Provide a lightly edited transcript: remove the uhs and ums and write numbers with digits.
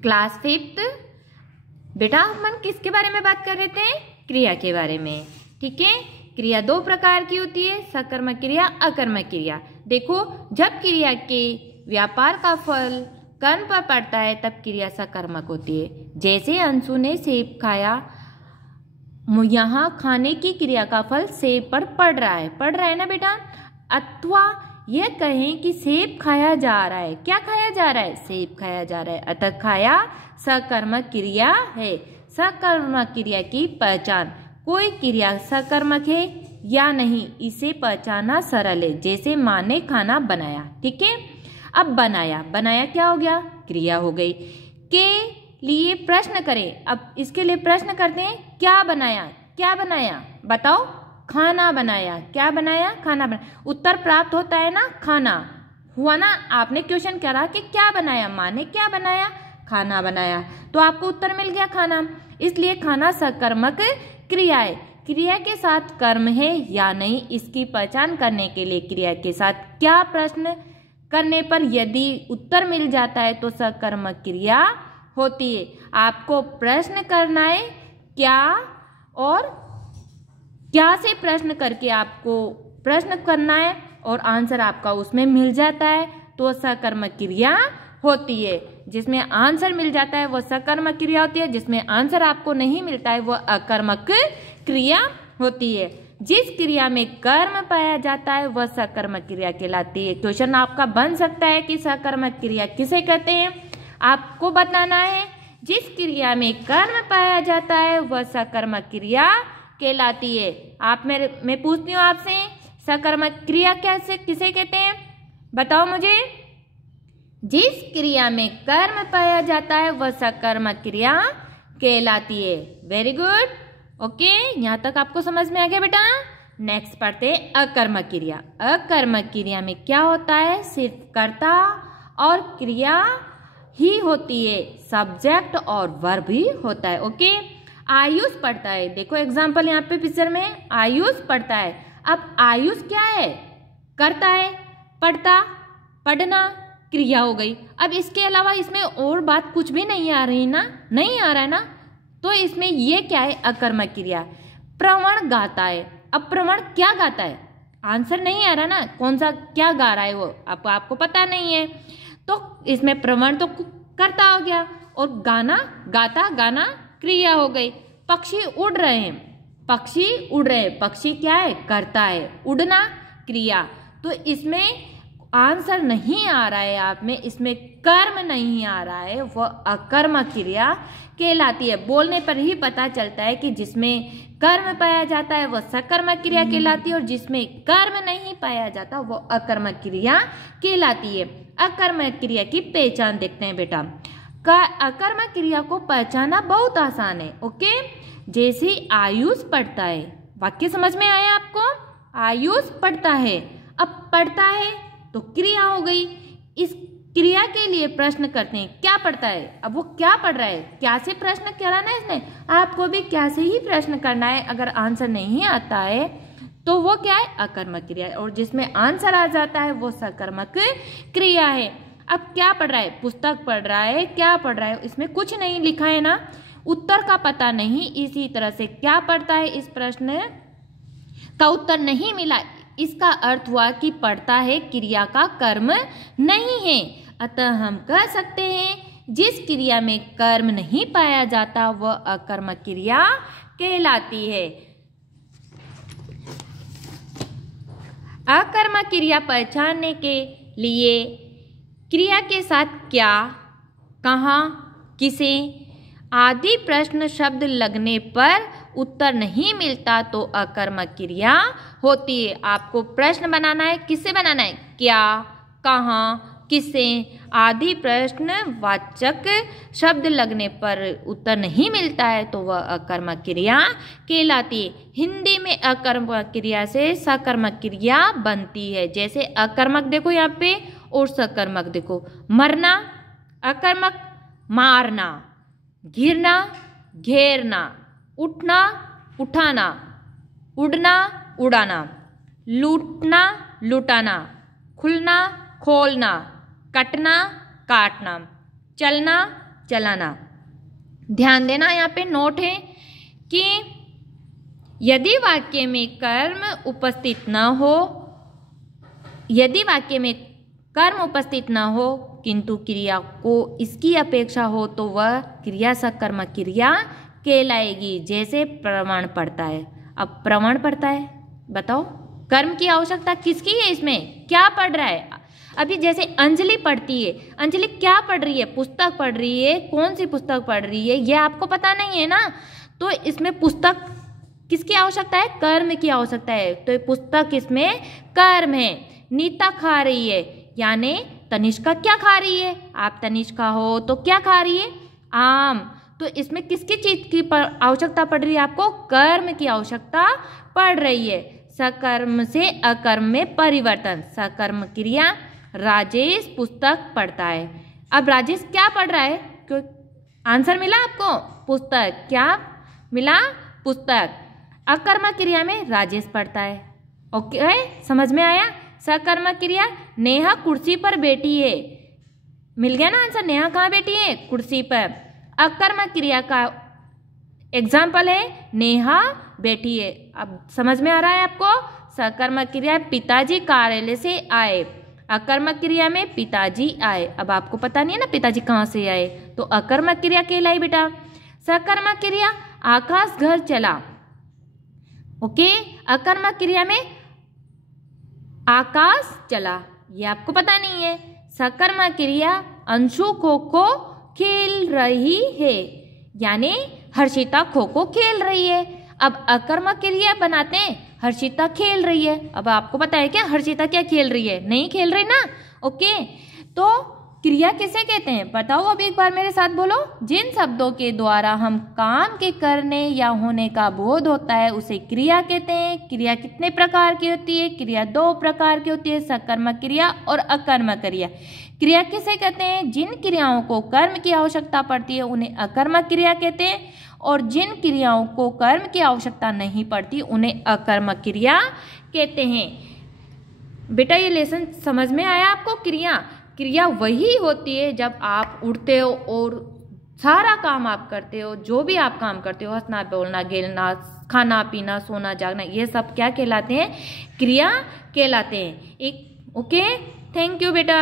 Class 5 बेटा हम किसके बारे में बात कर रहे थे? क्रिया के बारे में। ठीक है, क्रिया दो प्रकार की होती है, सकर्मक क्रिया, अकर्मक क्रिया। देखो, जब क्रिया के व्यापार का फल कर्म पर पड़ता है तब क्रिया सकर्मक होती है। जैसे अंशु ने सेब खाया, यहाँ खाने की क्रिया का फल सेब पर पड़ रहा है ना बेटा। अथवा यह कहें कि सेब खाया जा रहा है। क्या खाया जा रहा है? सेब खाया जा रहा है, अतः खाया सकर्मक क्रिया है। सकर्मक क्रिया की पहचान, कोई क्रिया सकर्मक है या नहीं इसे पहचानना सरल है। जैसे माँ ने खाना बनाया। ठीक है, अब बनाया क्या हो गया? क्रिया हो गई। के लिए प्रश्न करें। अब इसके लिए प्रश्न करते हैं, क्या बनाया बताओ? खाना बनाया। क्या बनाया? खाना बनाया। उत्तर प्राप्त होता है ना, खाना हुआ ना। आपने क्वेश्चन करा कि क्या बनाया, माँ ने क्या बनाया? खाना बनाया, तो आपको उत्तर मिल गया खाना। इसलिए खाना सकर्मक क्रिया है। क्रिया के साथ कर्म है या नहीं इसकी पहचान करने के लिए क्रिया के साथ क्या प्रश्न करने पर यदि उत्तर मिल जाता है तो सकर्मक क्रिया होती है। आपको प्रश्न करना है, क्या और क्या से प्रश्न करके आपको प्रश्न करना है और आंसर आपका उसमें मिल जाता है तो सकर्मक क्रिया होती है। जिसमें आंसर मिल जाता है वो सकर्मक क्रिया होती है, जिसमें आंसर आपको नहीं मिलता है वो अकर्मक क्रिया होती है। जिस क्रिया में कर्म पाया जाता है वह सकर्मक क्रिया कहलाती है। क्वेश्चन आपका बन सकता है कि सकर्मक क्रिया किसे कहते हैं, आपको बताना है। जिस क्रिया में कर्म पाया जाता है वह सकर्मक क्रिया कहलाती है। मैं पूछती हूँ आपसे, सकर्मक क्रिया किसे कहते हैं? बताओ मुझे। जिस क्रिया में कर्म पाया जाता है वह सकर्मक क्रिया कहलाती है। वेरी गुड, ओके, यहाँ तक आपको समझ में आ गया बेटा। नेक्स्ट पढ़ते हैं अकर्मक क्रिया। अकर्मक क्रिया में क्या होता है? सिर्फ कर्ता और क्रिया ही होती है, सब्जेक्ट और वर्ब भी होता है। ओके, आयुष पढ़ता है। देखो एग्जाम्पल यहाँ पे पिक्चर में आयुष पढ़ता है। अब आयुष क्या है? करता है, पढ़ता, पढ़ना क्रिया हो गई। अब इसके अलावा इसमें और बात कुछ भी नहीं आ रही ना, नहीं आ रहा है ना, तो इसमें ये क्या है? अकर्मक क्रिया। प्रवण गाता है। अब प्रवण क्या गाता है? आंसर नहीं आ रहा ना, कौन सा क्या गा रहा है वो आपको पता नहीं है, तो इसमें प्रवण तो करता हो गया और गाना क्रिया हो गई। पक्षी उड़ रहे हैं, पक्षी क्या है? करता है, उड़ना क्रिया। तो इसमें आंसर नहीं आ रहा है, आप में इसमें कर्म नहीं आ रहा है, वह अकर्मक क्रिया कहलाती है। बोलने पर ही पता चलता है कि जिसमें कर्म पाया जाता है वह सकर्मक क्रिया कहलाती है और जिसमें कर्म नहीं पाया जाता वह अकर्मक क्रिया कहलाती है। अकर्मक क्रिया की पहचान देखते हैं बेटा। अकर्मक क्रिया को पहचानना बहुत आसान है। ओके, जैसे आयुष पढ़ता है, वाक्य समझ में आया आपको? आयुष पढ़ता है, अब पढ़ता है तो क्रिया हो गई। इस क्रिया के लिए प्रश्न करते हैं, क्या पढ़ता है? अब वो क्या पढ़ रहा है? क्या से प्रश्न कराना है इसमें, आपको भी क्या से ही प्रश्न करना है। अगर आंसर नहीं आता है तो वो क्या है? अकर्मक क्रिया है, और जिसमें आंसर आ जाता है वो सकर्मक क्रिया है। अब क्या पढ़ रहा है? पुस्तक पढ़ रहा है, क्या पढ़ रहा है? इसमें कुछ नहीं लिखा है ना, उत्तर का पता नहीं। इसी तरह से क्या पढ़ता है, इस प्रश्न का उत्तर नहीं मिला, इसका अर्थ हुआ कि पढ़ता है क्रिया का कर्म नहीं है। अतः हम कह सकते हैं जिस क्रिया में कर्म नहीं पाया जाता वह अकर्मक क्रिया कहलाती है। अकर्मक क्रिया पहचानने के लिए क्रिया के साथ क्या, कहाँ, किसे आदि प्रश्न शब्द लगने पर उत्तर नहीं मिलता तो अकर्मक क्रिया होती है। आपको प्रश्न बनाना है, किससे बनाना है? क्या, कहाँ, किससे आदि प्रश्न वाचक शब्द लगने पर उत्तर नहीं मिलता है तो वह अकर्मक क्रिया कहलाती है। हिंदी में अकर्मक क्रिया से सकर्मक क्रिया बनती है। जैसे अकर्मक देखो यहाँ पे और सकर्मक देखो, मरना अकर्मक, मारना, घिरना, घेरना, उठना, उठाना, उड़ना, उड़ाना, लूटना, लुटाना, खुलना, खोलना, कटना, काटना, चलना, चलाना। ध्यान देना, यहाँ पे नोट है कि यदि वाक्य में कर्म उपस्थित न हो, यदि वाक्य में कर्म उपस्थित न हो किंतु क्रिया को इसकी अपेक्षा हो तो वह क्रिया सकर्मक क्रिया कहलाएगी। जैसे प्रवण पढ़ता है। अब प्रवण पढ़ता है, बताओ कर्म की आवश्यकता किसकी है, इसमें क्या पढ़ रहा है। अभी जैसे अंजलि पढ़ती है, अंजलि क्या पढ़ रही है, पुस्तक पढ़ रही है। कौन सी पुस्तक पढ़ रही है ये आपको पता नहीं है ना, तो इसमें पुस्तक किसकी आवश्यकता है, कर्म की आवश्यकता है। तो पुस्तक इसमें कर्म है। नीता खा रही है, यानी तनिष्का क्या खा रही है, आप तनिष्का हो तो क्या खा रही है, आम। तो इसमें किसकी चीज की आवश्यकता पड़ रही है, आपको कर्म की आवश्यकता पड़ रही है। सकर्म से अकर्म में परिवर्तन, सकर्म क्रिया। राजेश पुस्तक पढ़ता है। अब राजेश क्या पढ़ रहा है, क्यों आंसर मिला आपको, पुस्तक। क्या मिला, पुस्तक। अकर्मक क्रिया में राजेश पढ़ता है। ओके, समझ में आया। सकर्मक क्रिया, नेहा कुर्सी पर बैठी है। मिल गया ना आंसर, नेहा कहाँ बैठी है, कुर्सी पर। अकर्मक क्रिया का एग्जाम्पल है नेहा बैठी है। अब समझ में आ रहा है आपको। सकर्मक क्रिया, पिताजी कार्यालय से आए। अकर्मक क्रिया में पिताजी आए। अब आपको पता नहीं है ना पिताजी कहाँ से आए, तो अकर्मक क्रिया कहलाई बेटा। सकर्मक क्रिया, आकाश घर चला। ओके, अकर्मक क्रिया में आकाश चला, ये आपको पता नहीं है। सकर्मक क्रिया, अंशु खो खो खेल रही है, यानी हर्षिता खो खो खेल रही है। अब अकर्मक क्रिया बनाते हैं, हर्षिता खेल रही है। अब आपको पता है क्या हर्षिता क्या खेल रही है, नहीं खेल रही ना। ओके, तो क्रिया किसे कहते हैं बताओ, अब एक बार मेरे साथ बोलो। जिन शब्दों के द्वारा हम काम के करने या होने का बोध होता है उसे क्रिया कहते हैं। क्रिया कितने प्रकार की होती है, क्रिया 2 प्रकार की होती है, सकर्मक क्रिया और अकर्मक क्रिया। क्रिया किसे कहते हैं, जिन क्रियाओं को कर्म की आवश्यकता पड़ती है उन्हें अकर्मक क्रिया कहते हैं, और जिन क्रियाओं को कर्म की आवश्यकता नहीं पड़ती उन्हें अकर्मक क्रिया कहते हैं। बेटा ये लेसन समझ में आया आपको। क्रिया वही होती है जब आप उठते हो और सारा काम आप करते हो, जो भी आप काम करते हो, हंसना बोलना गिरना खाना पीना सोना जागना, ये सब क्या कहलाते हैं, क्रिया कहलाते हैं। ओके, थैंक यू बेटा।